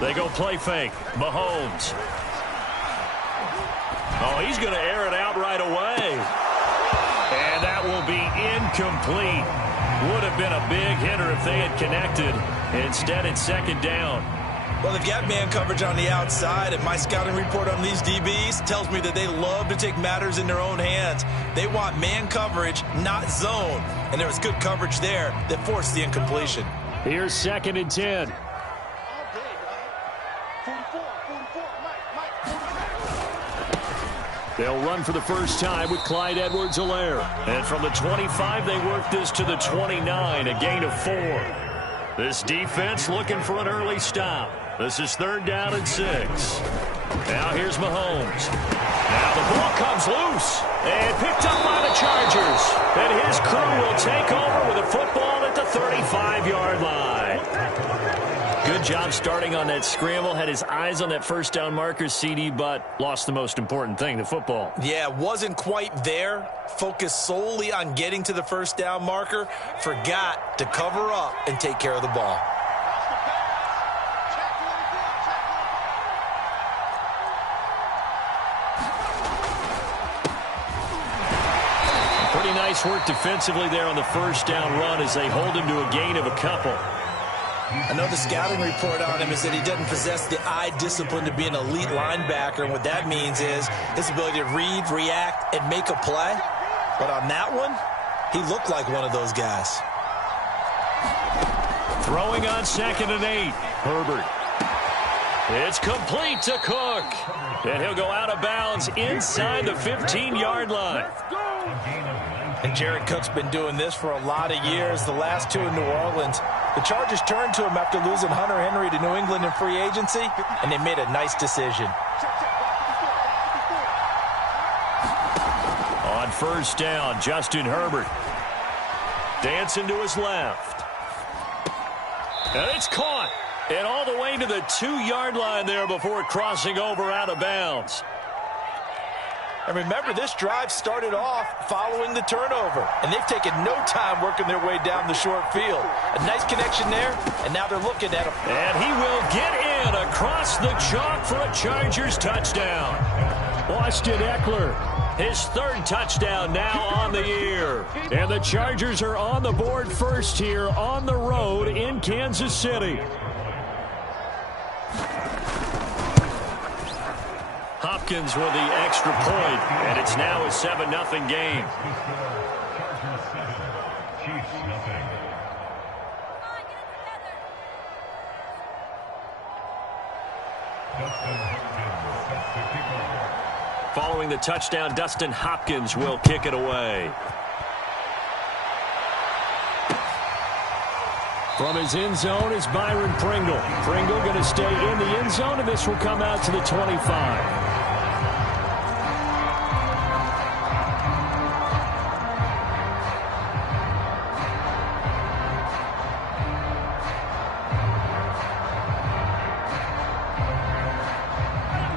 They go play fake. Mahomes. Oh, he's going to air it out right away. And that will be incomplete. Would have been a big hitter if they had connected. Instead, it's second down. Well, they've got man coverage on the outside, and my scouting report on these DBs tells me that they love to take matters in their own hands. They want man coverage, not zone. And there was good coverage there that forced the incompletion. Here's 2nd and 10. They'll run for the first time with Clyde Edwards-Helaire. And from the 25, they work this to the 29, a gain of 4. This defense looking for an early stop. This is 3rd down and 6. Now here's Mahomes. Now the ball comes loose and picked up by the Chargers. And his crew will take over with a football at the 35-yard line. Good job starting on that scramble. Had his eyes on that first down marker, CD, but lost the most important thing, the football. Yeah, wasn't quite there. Focused solely on getting to the first down marker. Forgot to cover up and take care of the ball. Pretty nice work defensively there on the first down run as they hold him to a gain of a couple. I know the scouting report on him is that he doesn't possess the eye discipline to be an elite linebacker, and what that means is his ability to read, react, and make a play. But on that one, he looked like one of those guys. Throwing on 2nd and 8. Herbert. It's complete to Cook. And he'll go out of bounds inside the 15-yard line. And Jared Cook's been doing this for a lot of years, the last 2 in New Orleans. The Chargers turned to him after losing Hunter Henry to New England in free agency, and they made a nice decision. On first down, Justin Herbert. Dancing to his left. And it's caught. And all the way to the 2-yard line there before crossing over out of bounds. And remember, this drive started off following the turnover, and they've taken no time working their way down the short field. A nice connection there, and now they're looking at him. And he will get in across the chalk for a Chargers touchdown. Austin Eckler, his 3rd touchdown now on the year. And the Chargers are on the board first here on the road in Kansas City. Hopkins with the extra point, and it's now a 7-0 game. Following the touchdown, Dustin Hopkins will kick it away. From his end zone is Byron Pringle. Pringle going to stay in the end zone, and this will come out to the 25.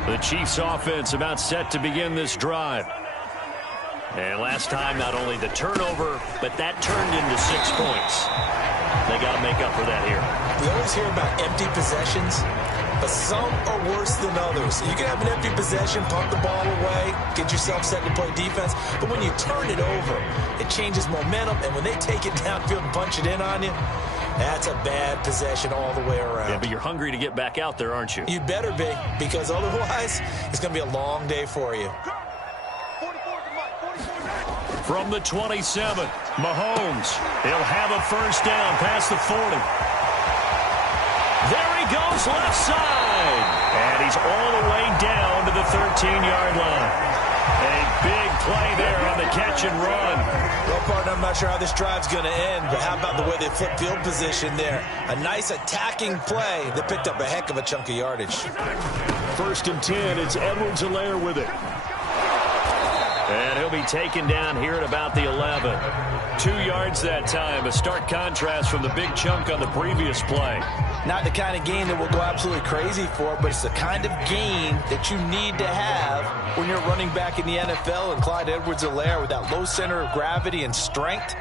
The Chiefs offense about set to begin this drive. And last time, not only the turnover, but that turned into 6 points. They got to make up for that here. We always hear about empty possessions, but some are worse than others. You can have an empty possession, pump the ball away, get yourself set to play defense, but when you turn it over, it changes momentum, and when they take it downfield and punch it in on you, that's a bad possession all the way around. Yeah, but you're hungry to get back out there, aren't you? You better be, because otherwise, it's going to be a long day for you. From the 27, Mahomes. He'll have a first down past the 40. There he goes left side. And he's all the way down to the 13-yard line. A big play there on the catch and run. Well, partner, I'm not sure how this drive's going to end, but how about the way they flip field position there? A nice attacking play that picked up a heck of a chunk of yardage. 1st and 10, it's Edwards-Helaire with it. And he'll be taken down here at about the 11. 2 yards that time, a stark contrast from the big chunk on the previous play. Not the kind of gain that we'll go absolutely crazy for, but it's the kind of gain that you need to have when you're running back in the NFL. And Clyde Edwards-Helaire, with that low center of gravity and strength,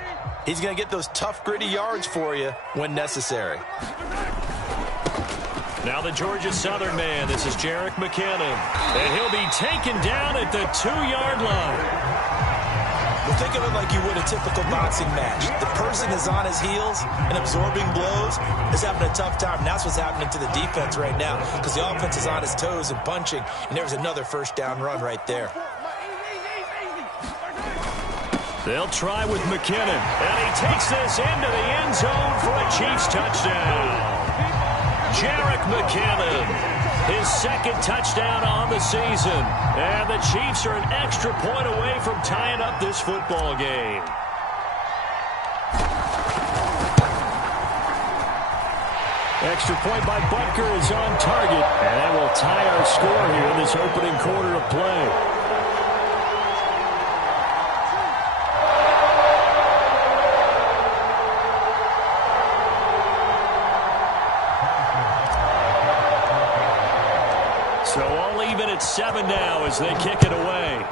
he's going to get those tough, gritty yards for you when necessary. Now the Georgia Southern man. This is Jerick McKinnon. And he'll be taken down at the 2-yard line. Well, think of it like you would a typical boxing match. The person is on his heels and absorbing blows, is having a tough time. And that's what's happening to the defense right now, because the offense is on his toes and punching, and there's another first down run right there. They'll try with McKinnon, and he takes this into the end zone for a Chiefs touchdown. Jerick McKinnon, his second touchdown on the season. And the Chiefs are an extra point away from tying up this football game. Extra point by Butker is on target. And that will tie our score here in this opening quarter of play. So all even at 7 now as they kick it away.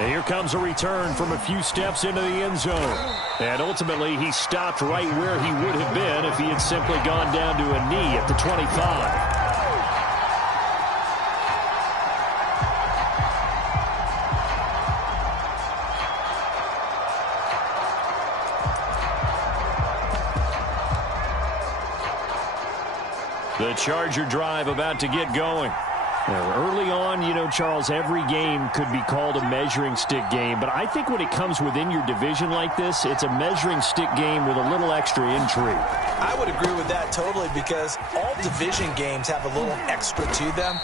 And here comes a return from a few steps into the end zone. And ultimately, he stopped right where he would have been if he had simply gone down to a knee at the 25. The Charger drive about to get going. Early on, you know, Charles, every game could be called a measuring stick game. But I think when it comes within your division like this, it's a measuring stick game with a little extra intrigue. I would agree with that totally, because all division games have a little extra to them.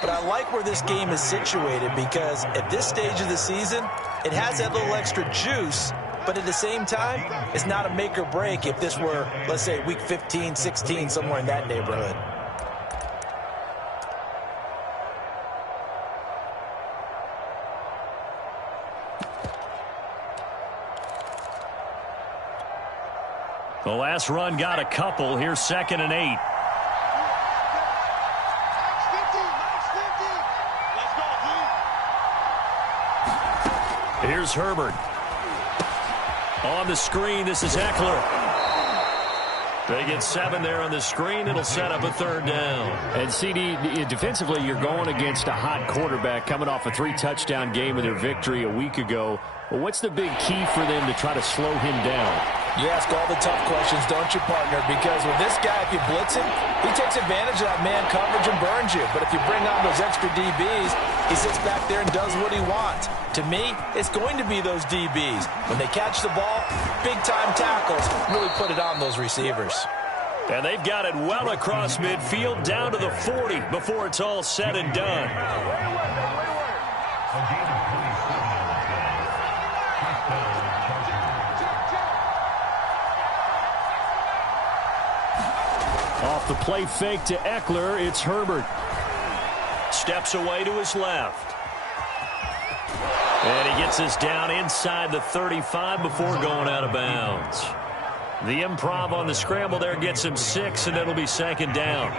But I like where this game is situated, because at this stage of the season, it has that little extra juice. But at the same time, it's not a make or break if this were, let's say, week 15, 16, somewhere in that neighborhood. The last run got a couple. Here's 2nd and 8. Here's Herbert. On the screen, this is Eckler. They get 7 there on the screen. It'll set up a 3rd down. And CD, defensively, you're going against a hot quarterback coming off a 3-touchdown game with their victory a week ago. Well, what's the big key for them to try to slow him down? You ask all the tough questions, don't you, partner? Because with this guy, if you blitz him, he takes advantage of that man coverage and burns you. But if you bring on those extra DBs, he sits back there and does what he wants. To me, it's going to be those DBs. When they catch the ball, big-time tackles really put it on those receivers. And they've got it well across midfield down to the 40 before it's all said and done. Off the play fake to Eckler, it's Herbert. Steps away to his left. And he gets this down inside the 35 before going out of bounds. The improv on the scramble there gets him 6, and it'll be 2nd down.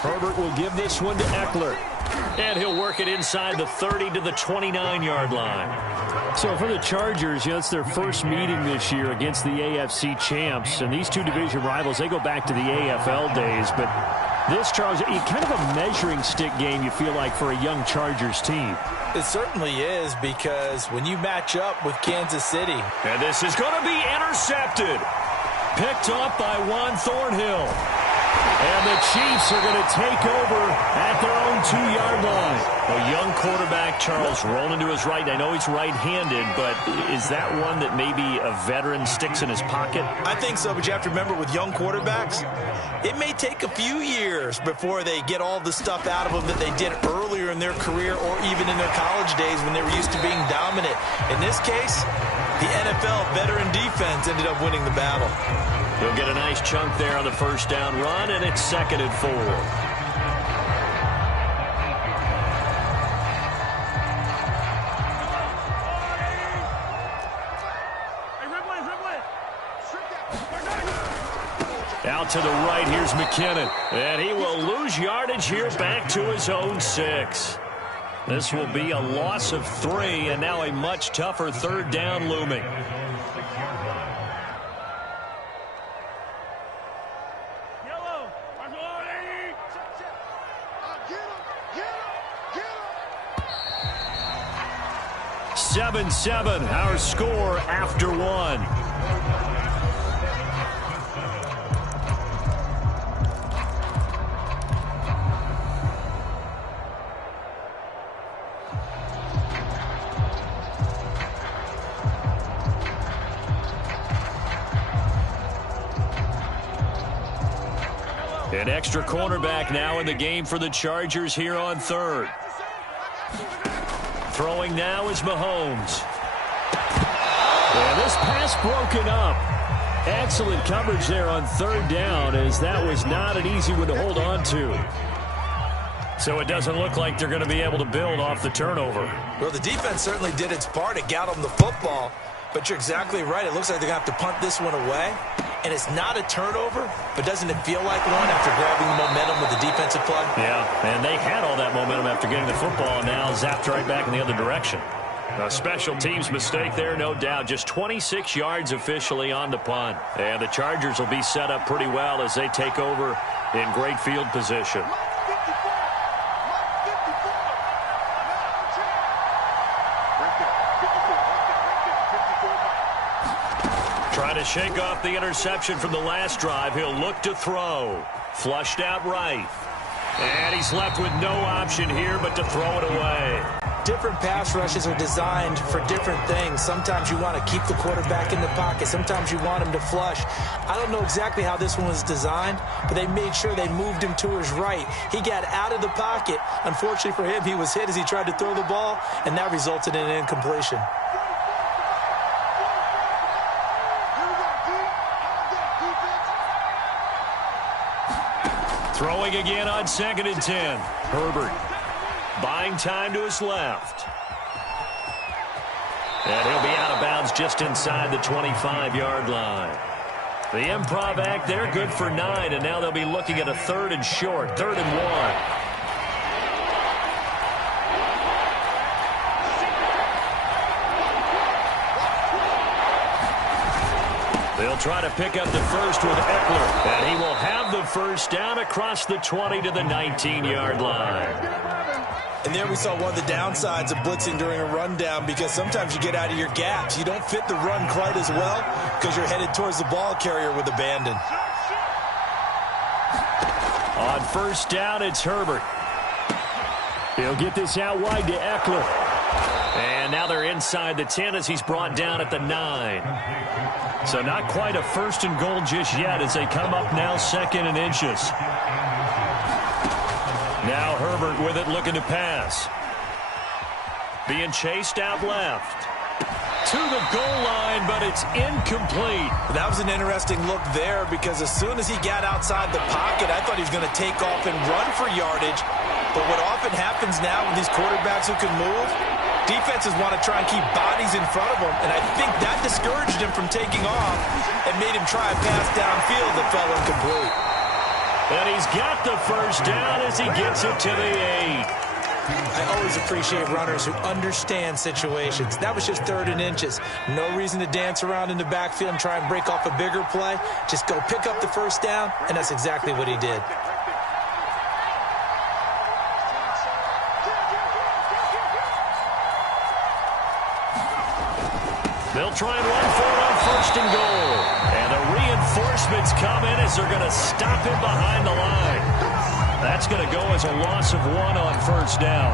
Herbert will give this one to Eckler. And he'll work it inside the 30 to the 29-yard line. So for the Chargers, you know, it's their first meeting this year against the AFC champs. And these two division rivals, they go back to the AFL days. But this, Charles, kind of a measuring stick game, you feel like, for a young Chargers team. It certainly is, because when you match up with Kansas City. And this is going to be intercepted. Picked up by Juan Thornhill. And the Chiefs are going to take over at their own 2-yard line. A young quarterback, Charles, rolling to his right. I know he's right-handed, but is that one that maybe a veteran sticks in his pocket? I think so, but you have to remember, with young quarterbacks, it may take a few years before they get all the stuff out of them that they did earlier in their career or even in their college days when they were used to being dominant. In this case, the NFL veteran defense ended up winning the battle. He'll get a nice chunk there on the 1st down run, and it's 2nd and 4. Out to the right, here's McKinnon. And he will lose yardage here back to his own 6. This will be a loss of 3, and now a much tougher third down looming. Yellow. 7-7, our score after 1. An extra cornerback now in the game for the Chargers here on 3rd. Throwing now is Mahomes. And this pass broken up. Excellent coverage there on 3rd down, as that was not an easy one to hold on to. So it doesn't look like they're going to be able to build off the turnover. Well, the defense certainly did its part. It got them the football. But you're exactly right. It looks like they're going to have to punt this one away. And it's not a turnover, but doesn't it feel like one after grabbing the momentum with the defensive play? Yeah, and they had all that momentum after getting the football, and now zapped right back in the other direction. A special teams mistake there, no doubt. Just 26 yards officially on the punt. And the Chargers will be set up pretty well as they take over in great field position. Trying to shake off the interception from the last drive. He'll look to throw. Flushed out right. And he's left with no option here but to throw it away. Different pass rushes are designed for different things. Sometimes you want to keep the quarterback in the pocket. Sometimes you want him to flush. I don't know exactly how this one was designed, but they made sure they moved him to his right. He got out of the pocket. Unfortunately for him, he was hit as he tried to throw the ball, and that resulted in an incompletion. Throwing again on 2nd and 10. Herbert buying time to his left. And he'll be out of bounds just inside the 25-yard line. The improv act there, good for 9, and now they'll be looking at a 3rd and short, 3rd and 1. They'll try to pick up the first with Eckler, and he will have the first down across the 20 to the 19-yard line. And there we saw one of the downsides of blitzing during a rundown, because sometimes you get out of your gaps. You don't fit the run quite as well because you're headed towards the ball carrier with abandon. On 1st down, it's Herbert. He'll get this out wide to Eckler. And now they're inside the 10 as he's brought down at the 9. So not quite a 1st and goal just yet as they come up now 2nd and inches. Now Herbert with it, looking to pass. Being chased out left. To the goal line, but it's incomplete. That was an interesting look there, because as soon as he got outside the pocket, I thought he was going to take off and run for yardage. But what often happens now with these quarterbacks who can move, defenses want to try and keep bodies in front of them, and I think that discouraged him from taking off and made him try a pass downfield that fell incomplete. And he's got the first down as he gets it to the 8. I always appreciate runners who understand situations. That was just 3rd and inches. No reason to dance around in the backfield and try and break off a bigger play. Just go pick up the first down, and that's exactly what he did. They'll try and run for it on 1st and goal. And the reinforcements come in as they're going to stop him behind the line. That's going to go as a loss of 1 on 1st down.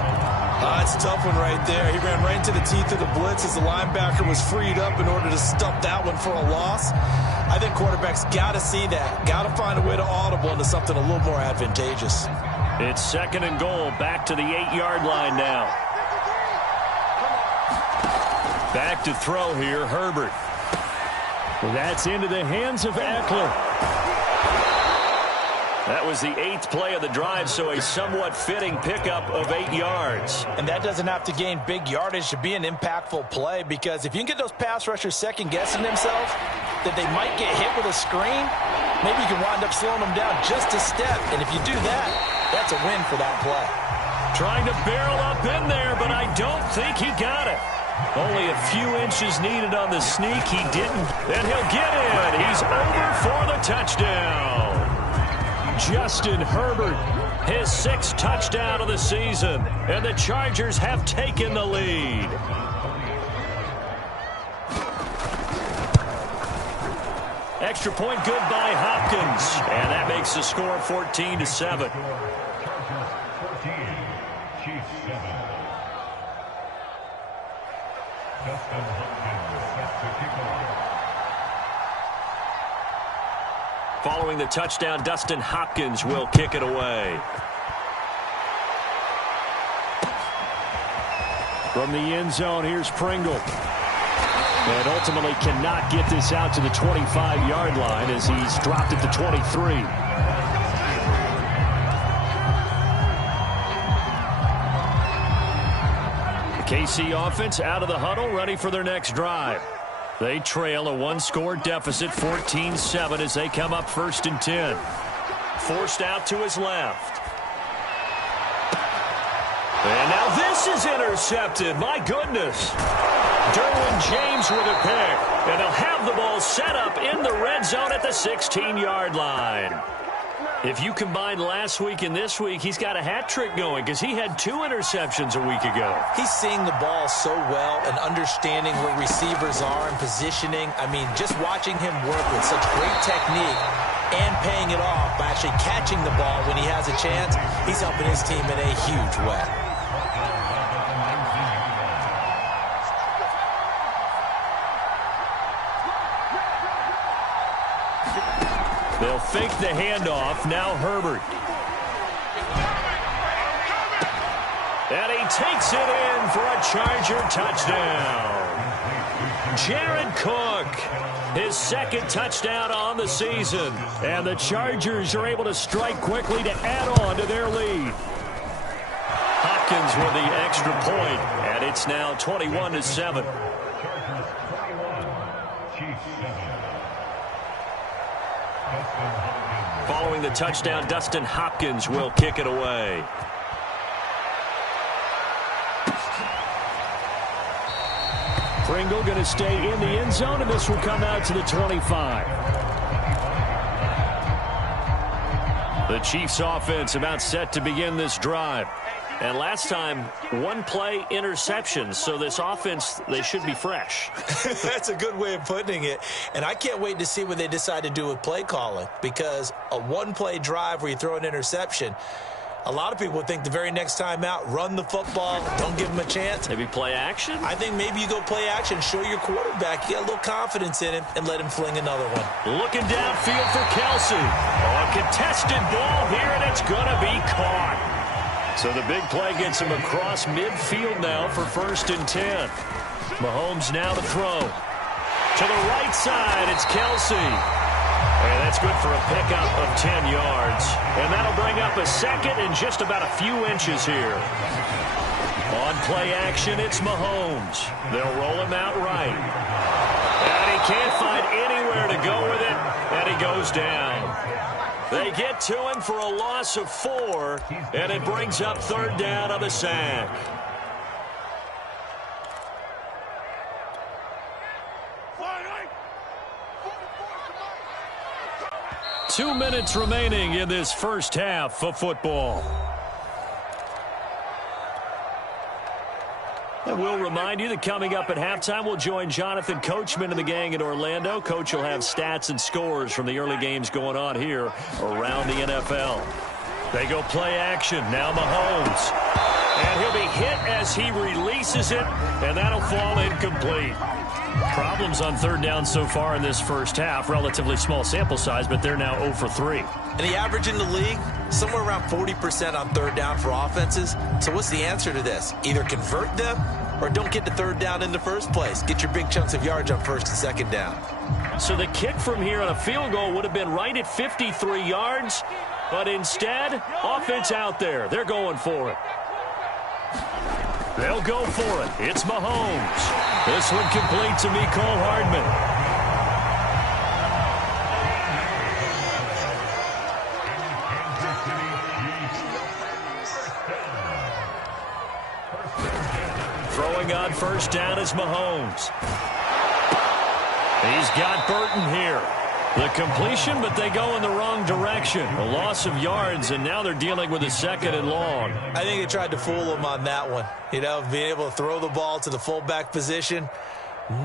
It's a tough one right there. He ran right into the teeth of the blitz as the linebacker was freed up in order to stop that one for a loss. I think quarterbacks got to see that. Got to find a way to audible into something a little more advantageous. It's 2nd and goal, back to the 8-yard line now. Back to throw here, Herbert. That's into the hands of Eckler. That was the 8th play of the drive, so a somewhat fitting pickup of 8 yards. And that doesn't have to gain big yardage to be an impactful play, because if you can get those pass rushers second-guessing themselves that they might get hit with a screen, maybe you can wind up slowing them down just a step. And if you do that, that's a win for that play. Trying to barrel up in there, but I don't think he got it. Only a few inches needed on the sneak. He didn't. And he'll get in. He's over for the touchdown. Justin Herbert, his 6th touchdown of the season. And the Chargers have taken the lead. Extra point good by Hopkins. And that makes the score 14-7. Following the touchdown, Dustin Hopkins will kick it away. From the end zone, here's Pringle. And ultimately cannot get this out to the 25-yard line as he's dropped it to 23. The KC offense out of the huddle, ready for their next drive. They trail a 1-score deficit, 14-7, as they come up 1st and 10. Forced out to his left. And now this is intercepted. My goodness. Derwin James with a pick. And they'll have the ball set up in the red zone at the 16-yard line. If you combine last week and this week, he's got a hat trick going because he had 2 interceptions a week ago. He's seeing the ball so well and understanding where receivers are and positioning. I mean, just watching him work with such great technique and paying it off by actually catching the ball when he has a chance, he's helping his team in a huge way. They'll fake the handoff. Now Herbert. And he takes it in for a Charger touchdown. Jared Cook, his 2nd touchdown on the season. And the Chargers are able to strike quickly to add on to their lead. Hopkins with the extra point, and it's now 21-7. Following the touchdown, Dustin Hopkins will kick it away. Pringle going to stay in the end zone, and this will come out to the 25. The Chiefs offense about set to begin this drive. And last time, 1-play interception, so this offense, they should be fresh. That's a good way of putting it. And I can't wait to see what they decide to do with play calling, because a 1-play drive where you throw an interception, a lot of people would think the very next time out, run the football, don't give them a chance. Maybe play action? I think maybe you go play action, show your quarterback, you got a little confidence in him, and let him fling another one. Looking downfield for Kelsey. A contested ball here, and it's going to be caught. So the big play gets him across midfield now for 1st and 10. Mahomes now to throw. To the right side, it's Kelsey. And that's good for a pickup of 10 yards. And that'll bring up a 2nd and just about a few inches here. On play action, it's Mahomes. They'll roll him out right. And he can't find anywhere to go with it, and he goes down. They get to him for a loss of 4, and it brings up 3rd down on the sack. Two minutes remaining in this first half of football. And we'll remind you that coming up at halftime, we'll join Jonathan Coachman and the gang in Orlando. Coach will have stats and scores from the early games going on here around the NFL. They go play action. Now Mahomes. And he'll be hit as he releases it, and that'll fall incomplete. Problems on 3rd down so far in this first half. Relatively small sample size, but they're now 0 for 3. And the average in the league, somewhere around 40% on 3rd down for offenses. So what's the answer to this? Either convert them or don't get to 3rd down in the first place. Get your big chunks of yards on 1st and 2nd down. So the kick from here on a field goal would have been right at 53 yards, but instead, offense out there. They're going for it. They'll go for it. It's Mahomes. This one complete to Mecole Hardman. throwing on first down is Mahomes. He's got Burton here. The completion, but they go in the wrong direction. A loss of yards, and now they're dealing with a 2nd and long. I think they tried to fool him on that one. You know, being able to throw the ball to the fullback position.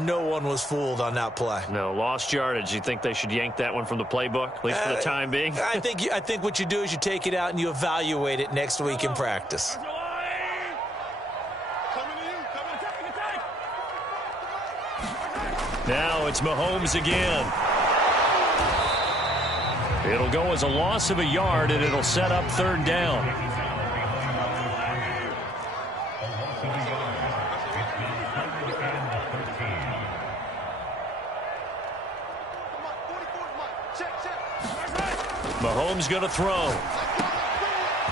No one was fooled on that play. No, lost yardage. You think they should yank that one from the playbook, at least for the time being? I think what you do is you take it out and you evaluate it next week in practice. Now it's Mahomes again. It'll go as a loss of a yard, and it'll set up 3rd down. Mahomes going to throw.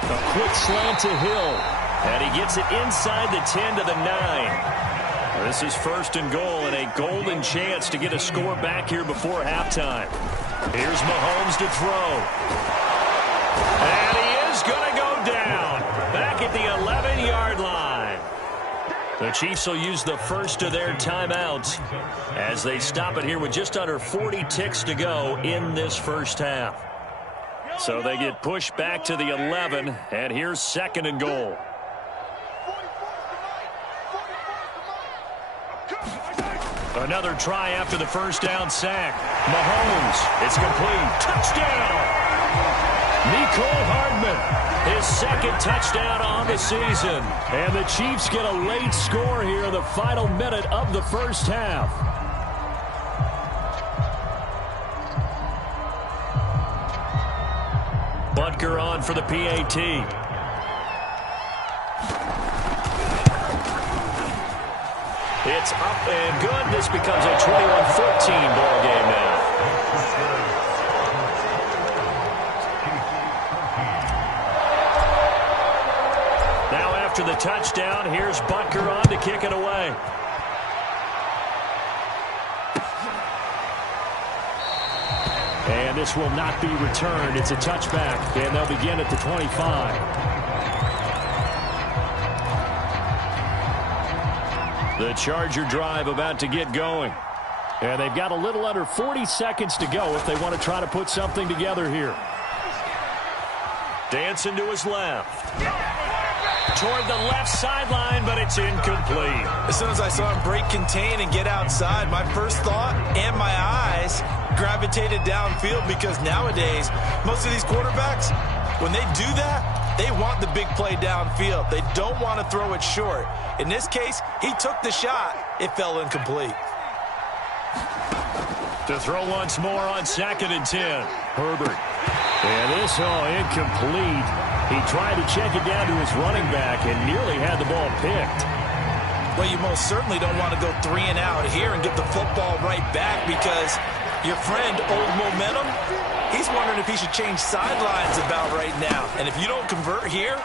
A quick slant to Hill. And he gets it inside the 10 to the 9. This is 1st and goal, and a golden chance to get a score back here before halftime. Here's Mahomes to throw. And he is going to go down. Back at the 11-yard line. The Chiefs will use the first of their timeouts as they stop it here with just under 40 ticks to go in this first half. So they get pushed back to the 11, and here's 2nd and goal. Another try after the first down sack. Mahomes, it's complete. Touchdown! Mecole Hardman, his 2nd touchdown on the season. And the Chiefs get a late score here in the final minute of the first half. Butker on for the PAT. It's up and good. This becomes a 21-14 ball game now. Now after the touchdown, here's Butker on to kick it away. And this will not be returned. It's a touchback, and they'll begin at the 25. The Charger drive about to get going. And they've got a little under 40 seconds to go if they want to try to put something together here. Dancing to his left. Toward the left sideline, but it's incomplete. As soon as I saw him break contain and get outside, my first thought and my eyes gravitated downfield, because nowadays, most of these quarterbacks, when they do that, they want the big play downfield. They don't want to throw it short. In this case, he took the shot. It fell incomplete. To throw once more on 2nd and 10. Herbert. And this incomplete. He tried to check it down to his running back and nearly had the ball picked. Well, you most certainly don't want to go 3 and out here and get the football right back, because your friend, Old Momentum, he's wondering if he should change sidelines about right now. And if you don't convert here,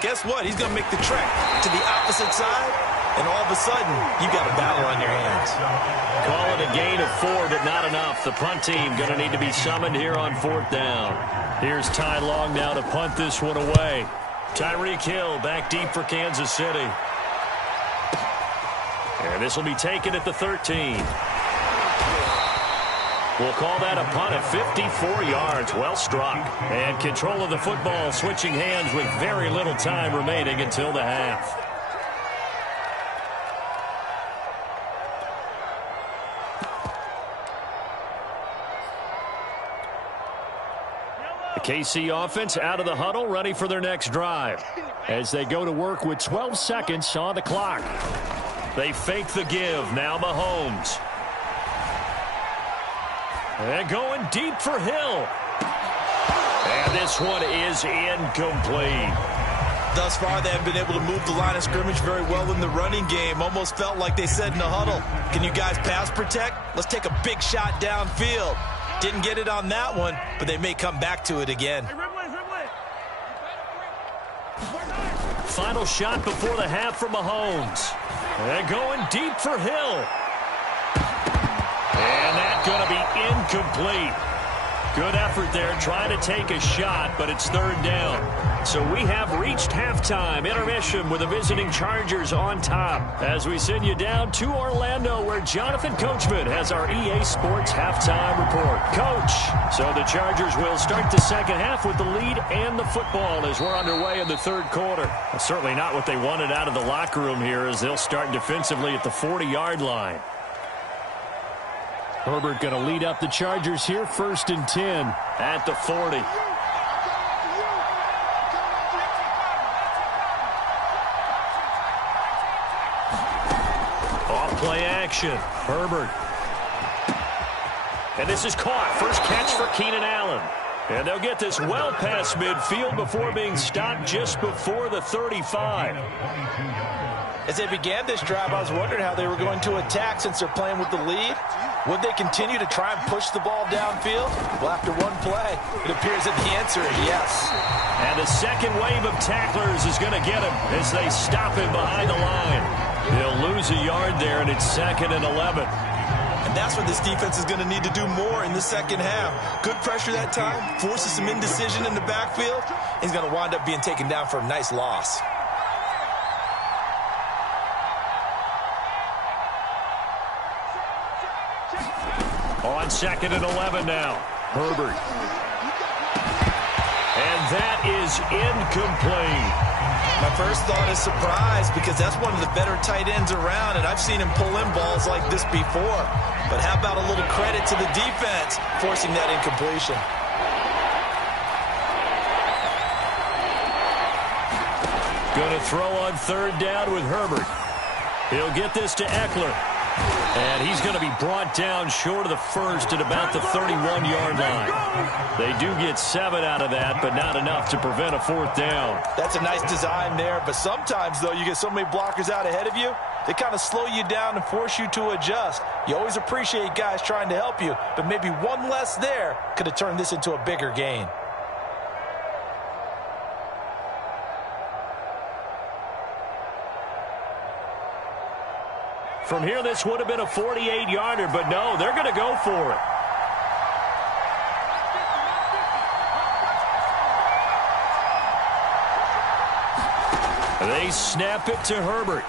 guess what? He's going to make the trek to the opposite side, and all of a sudden, you got a battle on your hands. Call it a gain of 4, but not enough. The punt team going to need to be summoned here on 4th down. Here's Ty Long now to punt this one away. Tyreek Hill back deep for Kansas City. And this will be taken at the 13. We'll call that a punt of 54 yards. Well struck. And control of the football switching hands with very little time remaining until the half. The KC offense out of the huddle, ready for their next drive as they go to work with 12 seconds on the clock. They fake the give. Now Mahomes. And going deep for Hill. And this one is incomplete. Thus far, they have been able to move the line of scrimmage very well in the running game. Almost felt like they said in the huddle, can you guys pass protect? Let's take a big shot downfield. Didn't get it on that one, but they may come back to it again. Final shot before the half for Mahomes. And going deep for Hill. And that's going to be incomplete. Good effort there, trying to take a shot, but it's third down. So we have reached halftime. Intermission with the visiting Chargers on top. As we send you down to Orlando, where Jonathan Coachman has our EA Sports halftime report. Coach, so the Chargers will start the second half with the lead and the football as we're underway in the third quarter. That's certainly not what they wanted out of the locker room here, as they'll start defensively at the 40-yard line. Herbert going to lead up the Chargers here, 1st and 10 at the 40. Off-play action. Herbert. And this is caught. First catch for Keenan Allen. And they'll get this well past midfield before being stopped just before the 35. As they began this drive, I was wondering how they were going to attack since they're playing with the lead. Would they continue to try and push the ball downfield? Well, after one play, it appears that the answer is yes. And the second wave of tacklers is going to get him as they stop him behind the line. They'll lose a yard there, and it's 2nd and 11. And that's what this defense is going to need to do more in the second half. Good pressure that time, forces some indecision in the backfield. He's going to wind up being taken down for a nice loss. On 2nd and 11 now. Herbert. And that is incomplete. My first thought is surprise, because that's one of the better tight ends around, and I've seen him pull in balls like this before. But how about a little credit to the defense forcing that incompletion? Going to throw on 3rd down with Herbert. He'll get this to Eckler. And he's going to be brought down short of the first at about the 31-yard line. They do get 7 out of that, but not enough to prevent a 4th down. That's a nice design there, but sometimes, though, you get so many blockers out ahead of you, they kind of slow you down and force you to adjust. You always appreciate guys trying to help you, but maybe one less there could have turned this into a bigger gain. From here, this would have been a 48-yarder, but no, they're going to go for it. They snap it to Herbert.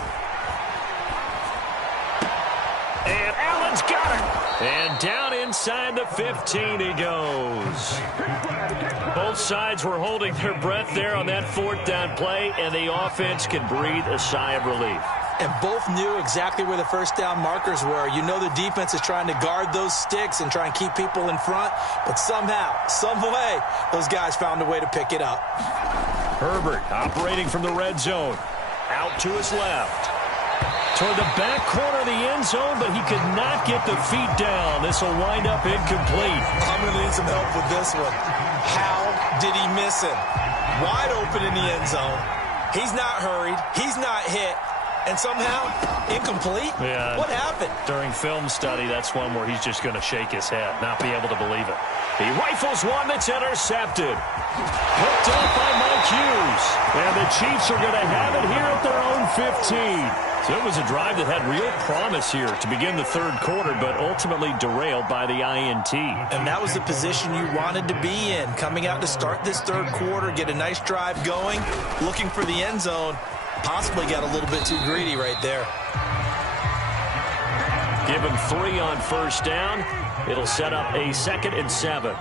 And Allen's got it. And down inside the 15 he goes. Both sides were holding their breath there on that 4th down play, and the offense can breathe a sigh of relief. And both knew exactly where the first down markers were. You know the defense is trying to guard those sticks and try and keep people in front, but somehow, some way, those guys found a way to pick it up. Herbert operating from the red zone. Out to his left. Toward the back corner of the end zone, but he could not get the feet down. This will wind up incomplete. I'm going to need some help with this one. How did he miss him? Wide open in the end zone. He's not hurried. He's not hit. And somehow, incomplete? Yeah. What happened? During film study, that's one where he's just going to shake his head, not be able to believe it. He rifles one that's intercepted. Hooked up by Mike Hughes. And the Chiefs are going to have it here at their own 15. So it was a drive that had real promise here to begin the third quarter, but ultimately derailed by the INT. And that was the position you wanted to be in. Coming out to start this third quarter, get a nice drive going, looking for the end zone. Possibly got a little bit too greedy right there. Give him 3 on first down. It'll set up a 2nd and 7.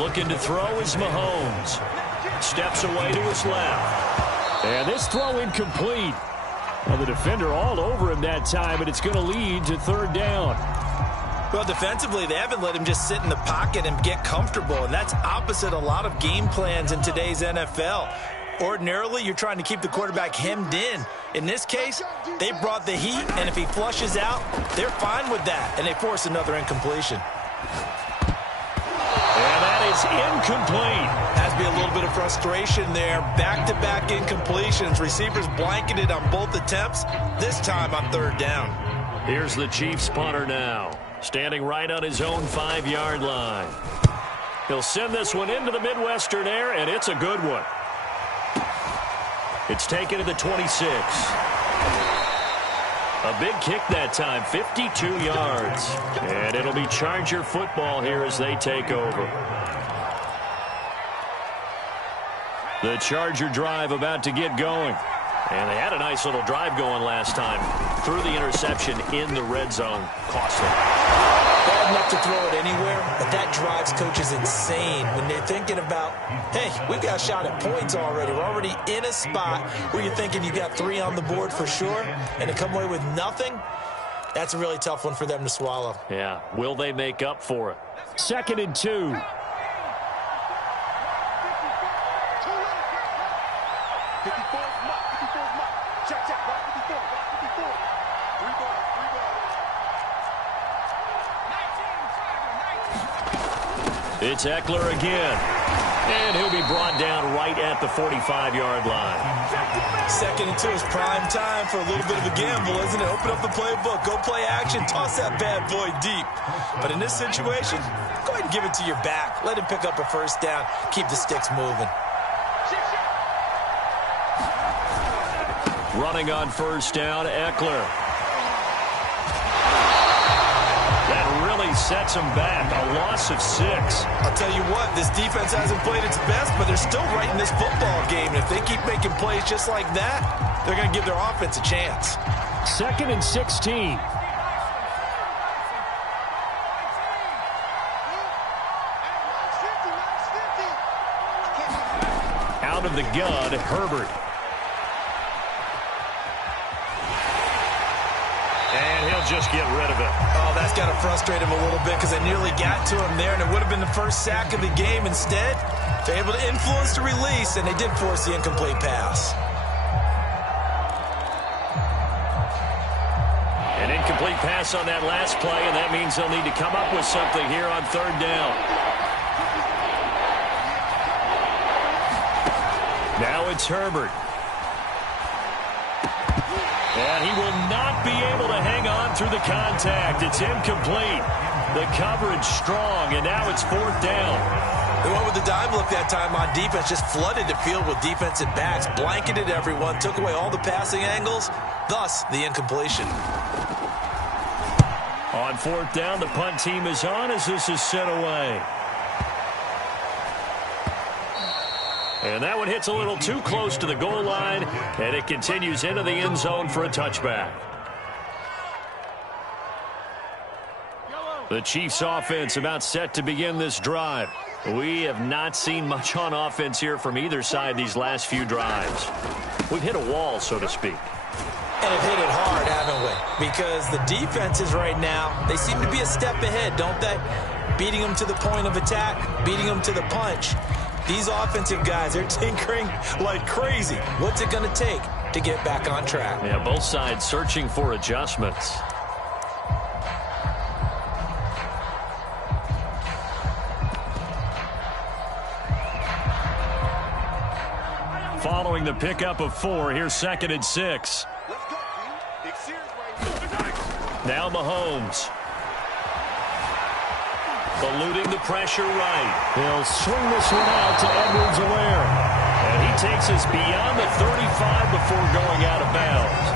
Looking to throw is Mahomes. Steps away to his left. And this throw incomplete. Well, the defender all over him that time, but it's going to lead to 3rd down. Well, defensively, they haven't let him just sit in the pocket and get comfortable, and that's opposite a lot of game plans in today's NFL. Ordinarily, you're trying to keep the quarterback hemmed in. In this case, they brought the heat, and if he flushes out, they're fine with that, and they force another incompletion. And that is incomplete. Has to be a little bit of frustration there. Back-to-back incompletions. Receivers blanketed on both attempts, this time on 3rd down. Here's the Chiefs punter now, standing right on his own 5-yard line. He'll send this one into the Midwestern air, and it's a good one. It's taken to the 26. A big kick that time, 52 yards. And it'll be Charger football here as they take over. The Charger drive about to get going. And they had a nice little drive going last time. Threw the interception in the red zone. Costly. Bad enough to throw it anywhere, but that drives coaches insane when they're thinking about, hey, we've got a shot at points already. We're already in a spot where you're thinking you got 3 on the board for sure, and to come away with nothing, that's a really tough one for them to swallow. Yeah, will they make up for it? 2nd and 2. It's Eckler again. And he'll be brought down right at the 45-yard line. 2nd and 2 is prime time for a little bit of a gamble, isn't it? Open up the playbook, go play action, toss that bad boy deep. But in this situation, go ahead and give it to your back. Let him pick up a first down. Keep the sticks moving. Running on first down, Eckler. Sets him back. A loss of 6. I'll tell you what, this defense hasn't played its best, but they're still right in this football game. And if they keep making plays just like that, they're going to give their offense a chance. 2nd and 16. Out of the gun, Herbert. And he'll just get rid of it. Oh, that's got to frustrate him a little bit because they nearly got to him there, and it would have been the first sack of the game. Instead, they're able to influence the release, and they did force the incomplete pass. An incomplete pass on that last play, and that means they'll need to come up with something here on 3rd down. Now it's Herbert. And he will not be able to hang on through the contact. It's incomplete. The coverage strong, and now it's 4th down. They went with the dime look that time on defense, just flooded the field with defensive backs, blanketed everyone, took away all the passing angles, thus the incompletion. On 4th down, the punt team is on as this is sent away. And that one hits a little too close to the goal line, and it continues into the end zone for a touchback. The Chiefs' offense about set to begin this drive. We have not seen much on offense here from either side these last few drives. We've hit a wall, so to speak. And have hit it hard, haven't we? Because the defenses right now, they seem to be a step ahead, don't they? Beating them to the point of attack, beating them to the punch. These offensive guys are tinkering like crazy. What's it going to take to get back on track? Yeah, both sides searching for adjustments. Following the pickup of 4, here's 2nd and 6. Now Mahomes. Eluding the pressure right. He'll swing this one out to Edwards-Helaire. And he takes us beyond the 35 before going out of bounds.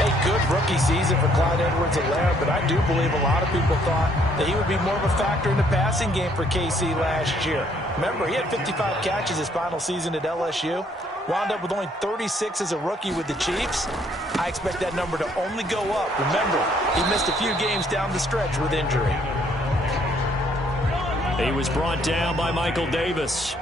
A good rookie season for Clyde Edwards-Helaire, but I do believe a lot of people thought that he would be more of a factor in the passing game for KC last year. Remember, he had 55 catches his final season at LSU. Wound up with only 36 as a rookie with the Chiefs. I expect that number to only go up. Remember, he missed a few games down the stretch with injury. He was brought down by Michael Davis.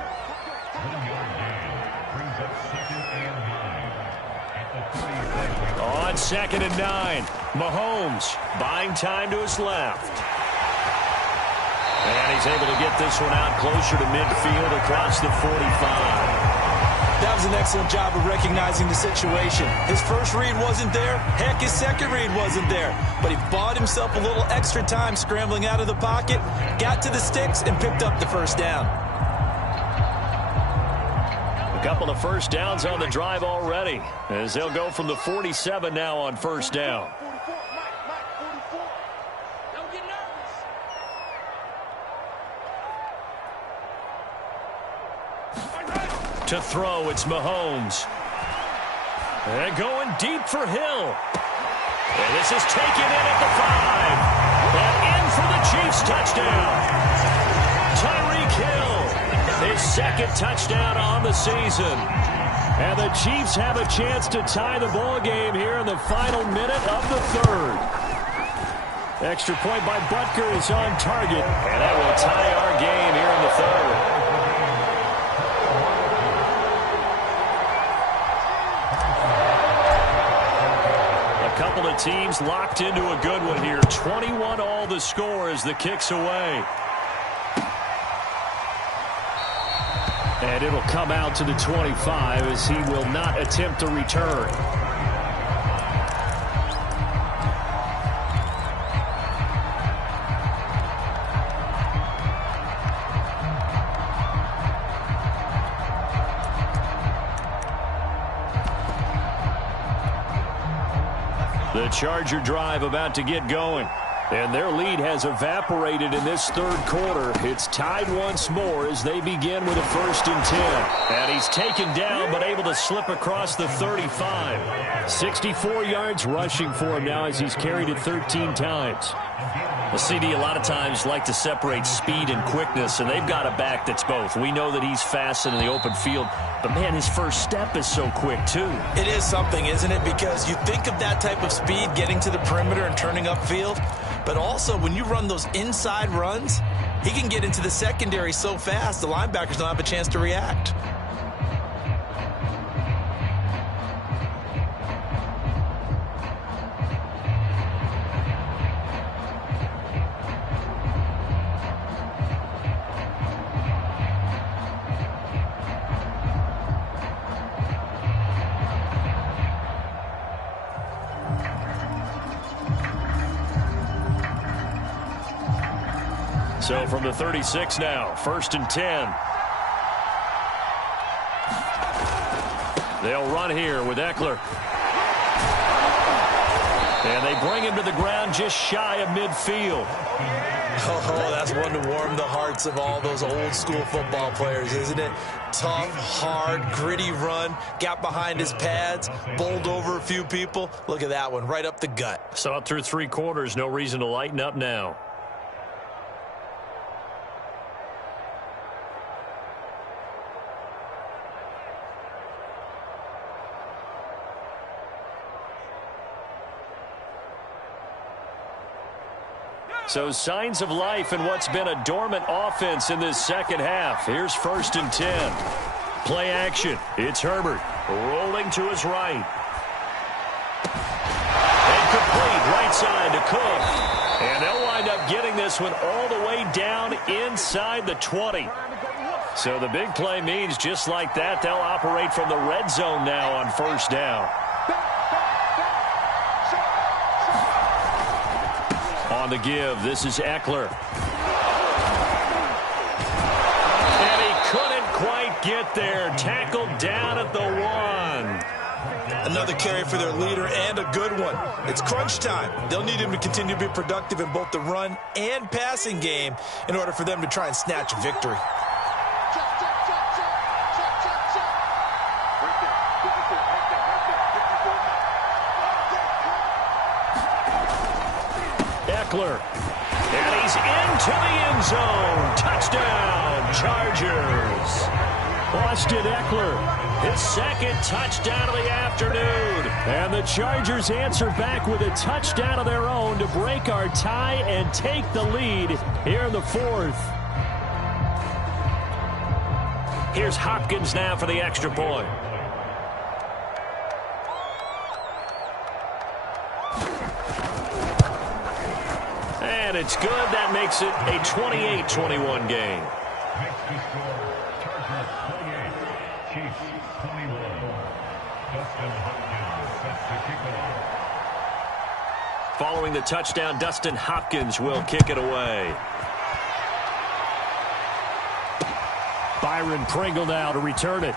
On 2nd and 9, Mahomes buying time to his left. And he's able to get this one out closer to midfield across the 45. That was an excellent job of recognizing the situation. His first read wasn't there. Heck, his second read wasn't there. But he bought himself a little extra time scrambling out of the pocket, got to the sticks, and picked up the first down. A couple of first downs on the drive already, as they'll go from the 47 now on first down. To throw, it's Mahomes. And going deep for Hill. And this is taken in at the 5. And in for the Chiefs touchdown. Tyreek Hill, his second touchdown on the season. And the Chiefs have a chance to tie the ball game here in the final minute of the third. Extra point by Butker is on target. And that will tie our game here in the third. A couple of teams locked into a good one here. 21 all the score as the kick's away. And it'll come out to the 25 as he will not attempt to return. The Charger drive about to get going. And their lead has evaporated in this third quarter. It's tied once more as they begin with a 1st and 10. And he's taken down but able to slip across the 35. 64 yards rushing for him now as he's carried it 13 times. The CD a lot of times like to separate speed and quickness, and they've got a back that's both. We know that he's fast in the open field, but, man, his first step is so quick, too. It is something, isn't it? Because you think of that type of speed getting to the perimeter and turning upfield, but also when you run those inside runs, he can get into the secondary so fast the linebackers don't have a chance to react. So from the 36 now, 1st and 10. They'll run here with Eckler. And they bring him to the ground just shy of midfield. Oh, that's one to warm the hearts of all those old school football players, isn't it? Tough, hard, gritty run, got behind his pads, bowled over a few people. Look at that one, right up the gut. Saw it through 3 quarters, no reason to lighten up now. So signs of life in what's been a dormant offense in this second half. Here's 1st and 10. Play action. It's Herbert rolling to his right. And complete right side to Cook. And they'll wind up getting this one all the way down inside the 20. So the big play means just like that, they'll operate from the red zone now on 1st down. On the give, this is Eckler. And he couldn't quite get there. Tackled down at the 1. Another carry for their leader and a good one. It's crunch time. They'll need him to continue to be productive in both the run and passing game in order for them to try and snatch a victory. And he's into the end zone. Touchdown, Chargers. Austin Eckler, his second touchdown of the afternoon. And the Chargers answer back with a touchdown of their own to break our tie and take the lead here in the 4th. Here's Hopkins now for the extra point. And it's good. That makes it a 28-21 game. Following the touchdown, Dustin Hopkins will kick it away. Byron Pringle now to return it.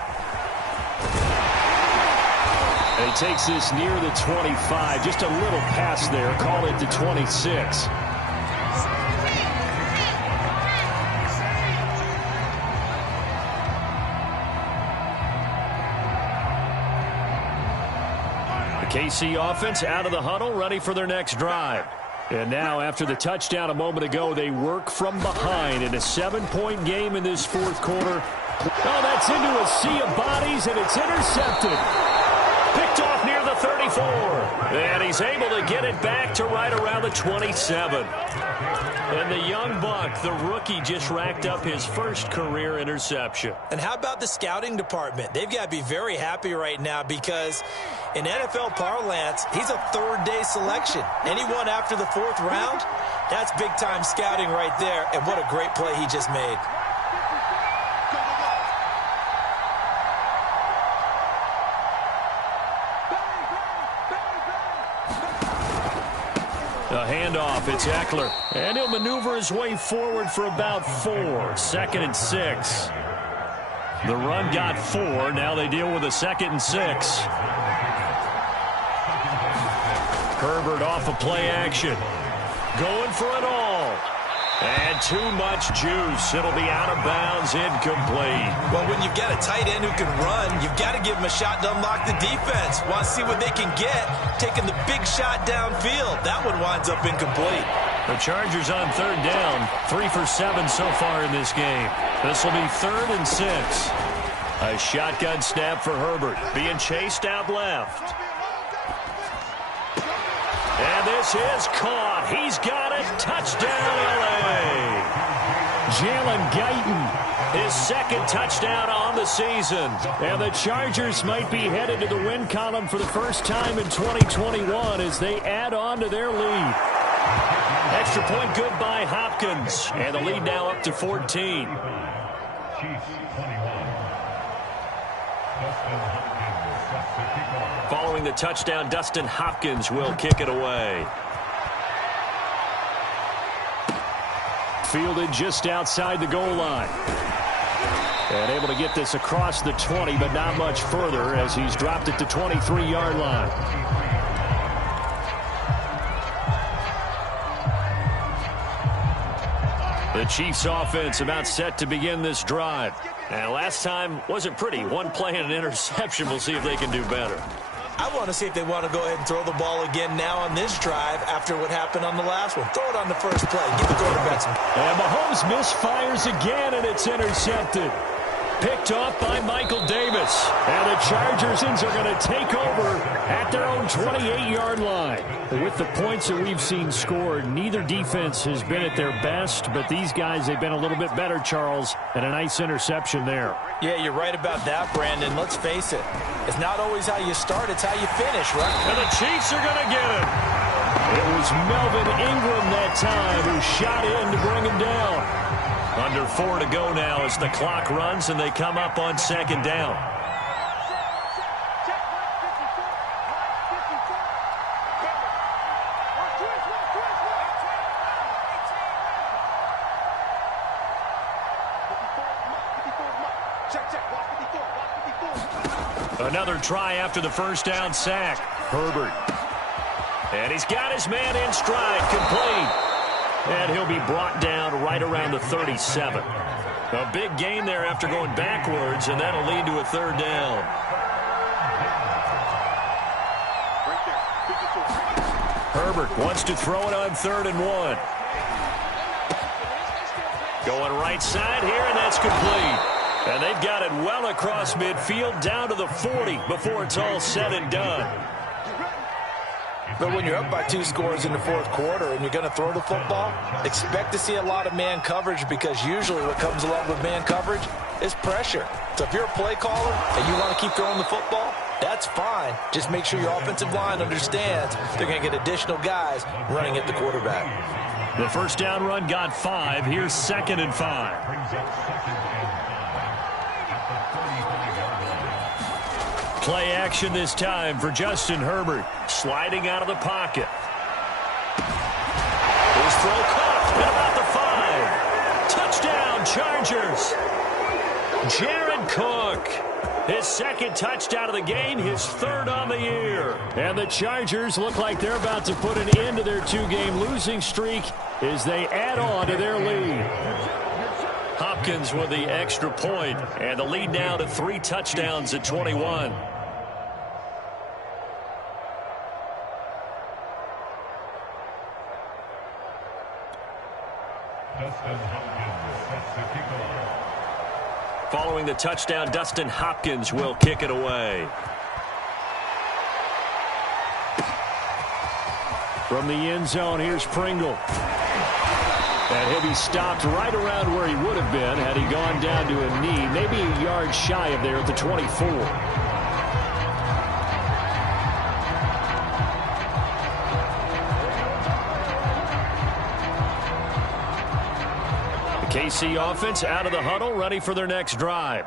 And he takes this near the 25. Just a little pass there. Call it the 26. KC offense out of the huddle, ready for their next drive. And now, after the touchdown a moment ago, they work from behind in a 7-point game in this fourth quarter. Oh, that's into a sea of bodies, and it's intercepted. Picked off near the 34. And he's able to get it back to right around the 27. And the young buck, the rookie, just racked up his first career interception. And how about the scouting department? They've got to be very happy right now because in NFL parlance, he's a third-day selection. Anyone after the fourth round, that's big-time scouting right there. And what a great play he just made. A handoff, it's Eckler. And he'll maneuver his way forward for about 4. 2nd and 6. The run got 4. Now they deal with a 2nd and 6. Herbert off of play action. Going for it all. And too much juice. It'll be out of bounds, incomplete. Well, when you've got a tight end who can run, you've got to give him a shot to unlock the defense. Want to see what they can get, taking the big shot downfield. That one winds up incomplete. The Chargers on 3rd down. 3 for 7 so far in this game. This will be 3rd and 6. A shotgun snap for Herbert. Being chased out left. And this is caught. He's got it. Touchdown, L.A. Jalen Guyton, his 2nd touchdown on the season. And the Chargers might be headed to the win column for the first time in 2021 as they add on to their lead. Extra point good by Hopkins. And the lead now up to 14. Following the touchdown, Dustin Hopkins will kick it away. Fielded just outside the goal line. And able to get this across the 20, but not much further as he's dropped it to 23-yard line. The Chiefs offense about set to begin this drive. And last time wasn't pretty. One play and an interception. We'll see if they can do better. I want to see if they want to go ahead and throw the ball again now on this drive after what happened on the last one. Throw it on the first play. Give the quarterback some. And Mahomes misfires again, and it's intercepted. Picked off by Michael Davis. And the Chargers are going to take over at their own 28-yard line. With the points that we've seen scored, neither defense has been at their best, but these guys, they've been a little bit better, Charles, and a nice interception there. Yeah, you're right about that, Brandon. Let's face it. It's not always how you start, it's how you finish, right? And the Chiefs are going to get him. It was Melvin Ingram that time who shot in to bring him down. Under 4 to go now as the clock runs and they come up on 2nd down. Another try after the first down sack. Herbert. And he's got his man in stride, complete. And he'll be brought down right around the 37. A big gain there after going backwards, and that'll lead to a 3rd down. Herbert wants to throw it on 3rd and 1. Going right side here, and that's complete. And they've got it well across midfield, down to the 40 before it's all said and done. But when you're up by 2 scores in the fourth quarter and you're going to throw the football, expect to see a lot of man coverage because usually what comes along with man coverage is pressure. So if you're a play caller and you want to keep throwing the football, that's fine. Just make sure your offensive line understands they're going to get additional guys running at the quarterback. The first down run got 5. Here's 2nd and 5. Play action this time for Justin Herbert. Sliding out of the pocket. His throw caught at about the 5. Touchdown, Chargers. Jared Cook. His 2nd touchdown of the game, his 3rd on the year. And the Chargers look like they're about to put an end to their 2-game losing streak as they add on to their lead. Hopkins with the extra point, and the lead now to 3 touchdowns at 21. Following the touchdown, Dustin Hopkins will kick it away. From the end zone, here's Pringle. And he'll be stopped right around where he would have been had he gone down to a knee, maybe a yard shy of there at the 24. The KC offense out of the huddle, ready for their next drive.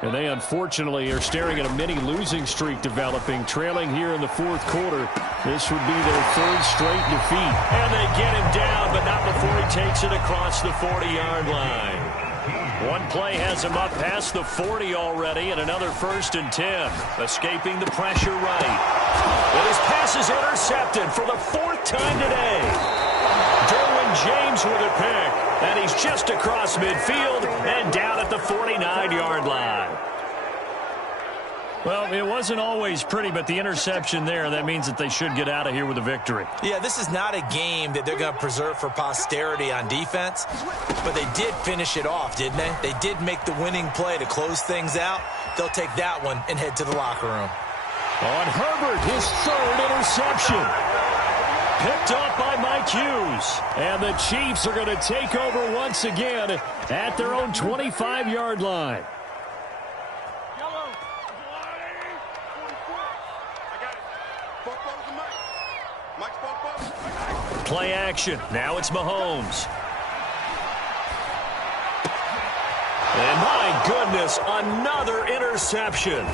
And they unfortunately are staring at a mini losing streak developing, trailing here in the fourth quarter. This would be their third straight defeat. And they get him down, but not before he takes it across the 40-yard line. One play has him up past the 40 already, and another 1st and 10. Escaping the pressure right. And his pass is intercepted for the 4th time today. Derwin James with a pick, and he's just across midfield and down at the 49-yard line. Well, it wasn't always pretty, but the interception there, that means that they should get out of here with a victory. Yeah, this is not a game that they're going to preserve for posterity on defense, but they did finish it off, didn't they? They did make the winning play to close things out. They'll take that one and head to the locker room. On Herbert, his 3rd interception. Picked off by Mike Hughes. And the Chiefs are going to take over once again at their own 25-yard line. Play action. Now it's Mahomes. And my goodness, another interception.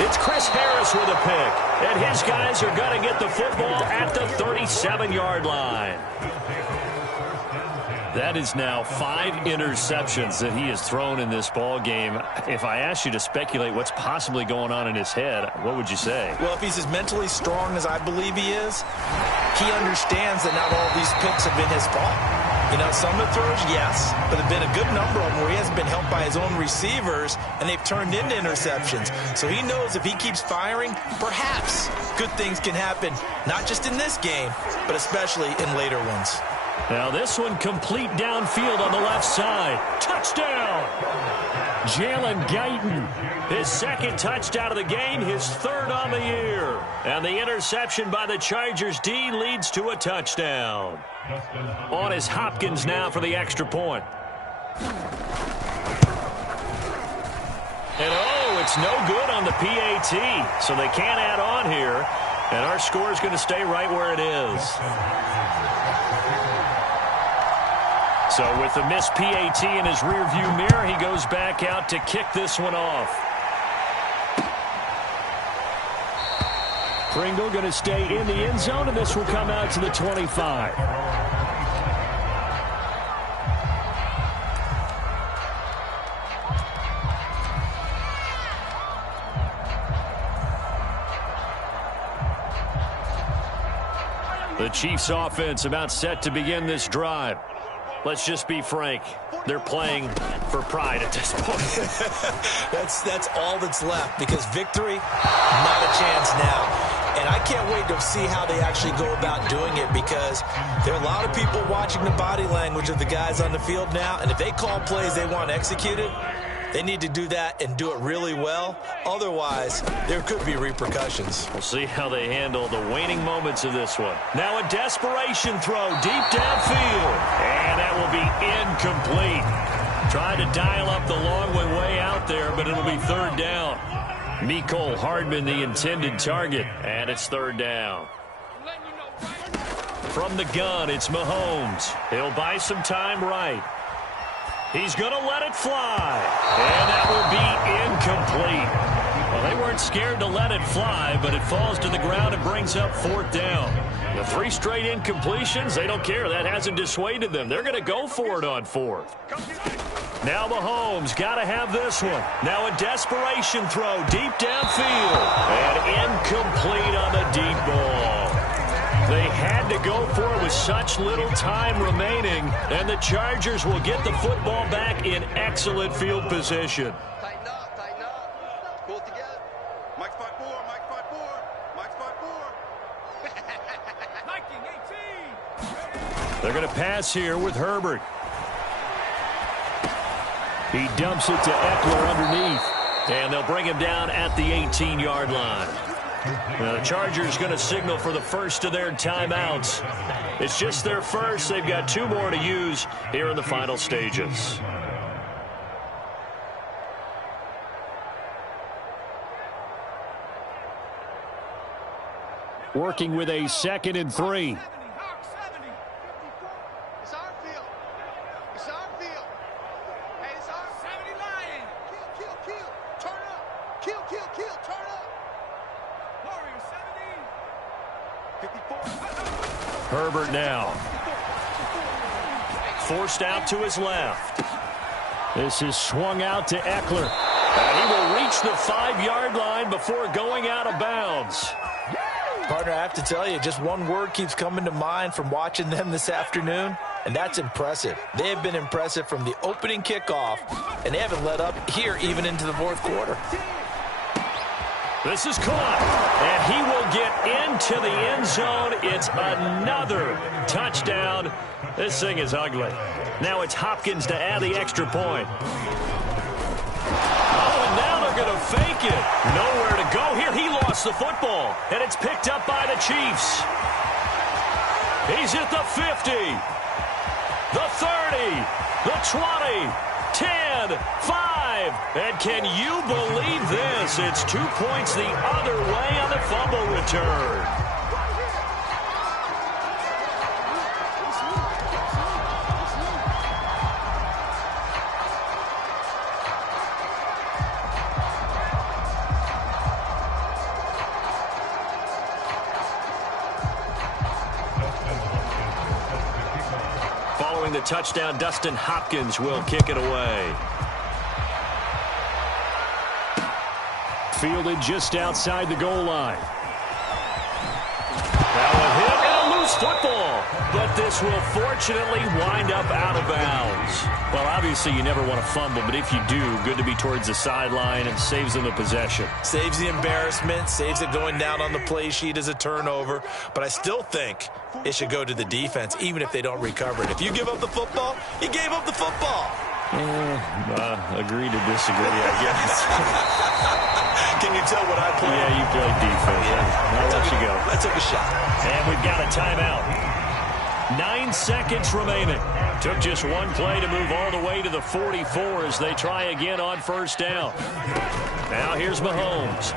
It's Chris Harris with a pick. And his guys are going to get the football at the 37-yard line. That is now 5 interceptions that he has thrown in this ball game. If I asked you to speculate what's possibly going on in his head, what would you say? Well, if he's as mentally strong as I believe he is, he understands that not all these picks have been his fault. You know, some of the throws, yes, but there have been a good number of them where he hasn't been helped by his own receivers, and they've turned into interceptions. So he knows if he keeps firing, perhaps good things can happen, not just in this game, but especially in later ones. Now this one complete downfield on the left side. Touchdown! Jalen Guyton. His 2nd touchdown of the game, his 3rd on the year. And the interception by the Chargers D leads to a touchdown. On is Hopkins now for the extra point. And oh, it's no good on the PAT. So they can't add on here. And our score is going to stay right where it is. So with the missed PAT in his rearview mirror, he goes back out to kick this one off. Pringle going to stay in the end zone, and this will come out to the 25. The Chiefs offense about set to begin this drive. Let's just be frank. They're playing for pride at this point. That's all that's left, because victory, not a chance now. And I can't wait to see how they actually go about doing it, because there are a lot of people watching the body language of the guys on the field now, and if they call plays they want executed, they need to do that and do it really well. Otherwise, there could be repercussions. We'll see how they handle the waning moments of this one. Now a desperation throw deep downfield. And that will be incomplete. Tried to dial up the long way out there, but it'll be 3rd down. Mecole Hardman, the intended target, and it's 3rd down. From the gun, it's Mahomes. He'll buy some time right. He's going to let it fly. And that will be incomplete. Well, they weren't scared to let it fly, but it falls to the ground and brings up 4th down. The 3 straight incompletions, they don't care. That hasn't dissuaded them. They're going to go for it on 4th. Now Mahomes got to have this one. Now a desperation throw deep downfield. And incomplete on the deep ball. They had to go for it with such little time remaining, and the Chargers will get the football back in excellent field position. Tighten up, pull it together. Mike's 5-4, Mike's 5-4, Mike's 5-4. They're going to pass here with Herbert. He dumps it to Eckler underneath. And they'll bring him down at the 18-yard line. Now the Chargers going to signal for the first of their timeouts. It's just their first. They've got 2 more to use here in the final stages. Working with a 2nd and 3. It's our field. It's our field. Hey, it's our 70 Lion. Kill, kill, kill. Turn up. Kill, kill, kill. Turn up. Warrior 70. 54. Herbert now. Forced out to his left. This is swung out to Eckler. And he will reach the 5-yard line before going out of bounds. Partner, I have to tell you, just one word keeps coming to mind from watching them this afternoon, and that's impressive. They have been impressive from the opening kickoff, and they haven't let up here even into the 4th quarter. This is caught, and he will get into the end zone. It's another touchdown. This thing is ugly. Now it's Hopkins to add the extra point. Oh, and now they're going to fake it. Nowhere to go here. He lost the football, and it's picked up by the Chiefs. He's at the 50, the 30, the 20, 10, 5. And can you believe this? It's 2 points the other way on the fumble return. Following the touchdown, Dustin Hopkins will kick it away. Fielded just outside the goal line. Now a hit and a loose football. But this will fortunately wind up out of bounds. Well, obviously you never want to fumble, but if you do, good to be towards the sideline and saves them the possession. Saves the embarrassment, saves it going down on the play sheet as a turnover. But I still think it should go to the defense, even if they don't recover it. If you give up the football, you gave up the football. Agree to disagree, I guess. Can you tell what I play? Yeah, you played defense. I'll let you go. I took a shot. And we've got a timeout. 9 seconds remaining. Took just one play to move all the way to the 44 as they try again on first down. Now here's Mahomes.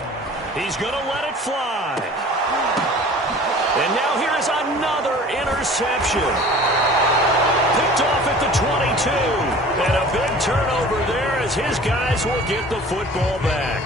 He's going to let it fly. And now here is another interception. Picked off at the 22. And a big turnover there as his guys will get the football back.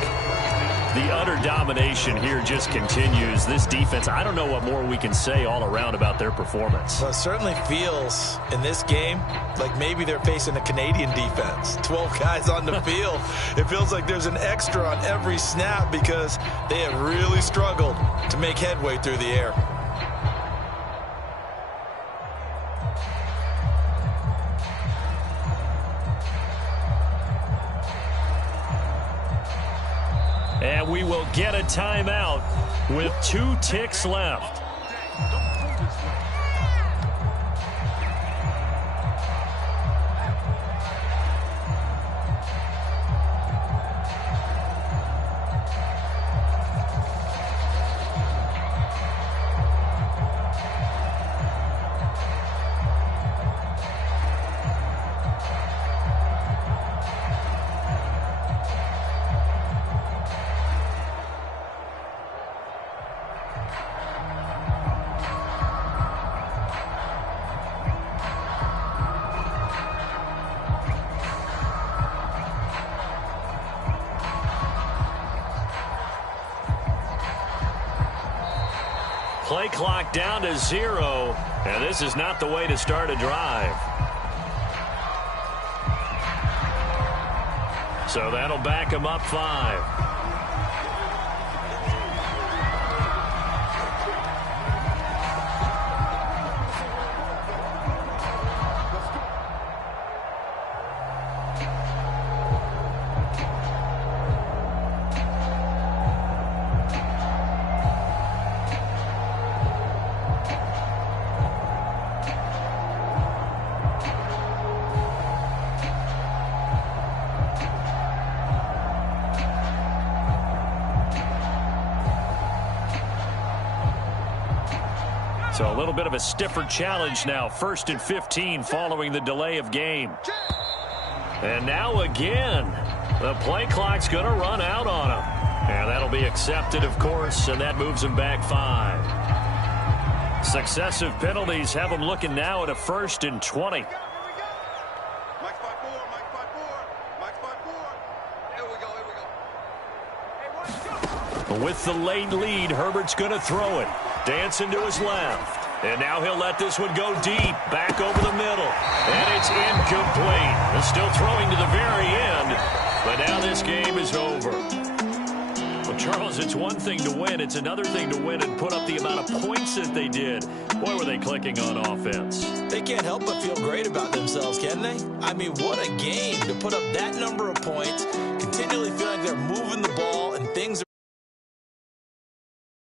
The utter domination here just continues. This defense, I don't know what more we can say all around about their performance. Well, it certainly feels in this game like maybe they're facing a Canadian defense. 12 guys on the field. It feels like there's an extra on every snap because they have really struggled to make headway through the air. And we will get a timeout with 2 ticks left. Play clock down to 0, and this is not the way to start a drive. So that'll back him up 5. So a little bit of a stiffer challenge now. 1st and 15 following the delay of game. And now again, the play clock's going to run out on him. And that'll be accepted, of course, and that moves him back 5. Successive penalties have him looking now at a 1st and 20. Mike 5-4, Mike 5-4, Mike 5-4. Here we go, here we go. With the late lead, Herbert's going to throw it. Dancing to his left. And now he'll let this one go deep. Back over the middle. And it's incomplete. They're still throwing to the very end. But now this game is over. Well, Charles, it's one thing to win. It's another thing to win and put up the amount of points that they did. Boy, were they clicking on offense. They can't help but feel great about themselves, can they? I mean, what a game to put up that number of points, continually feel like they're moving the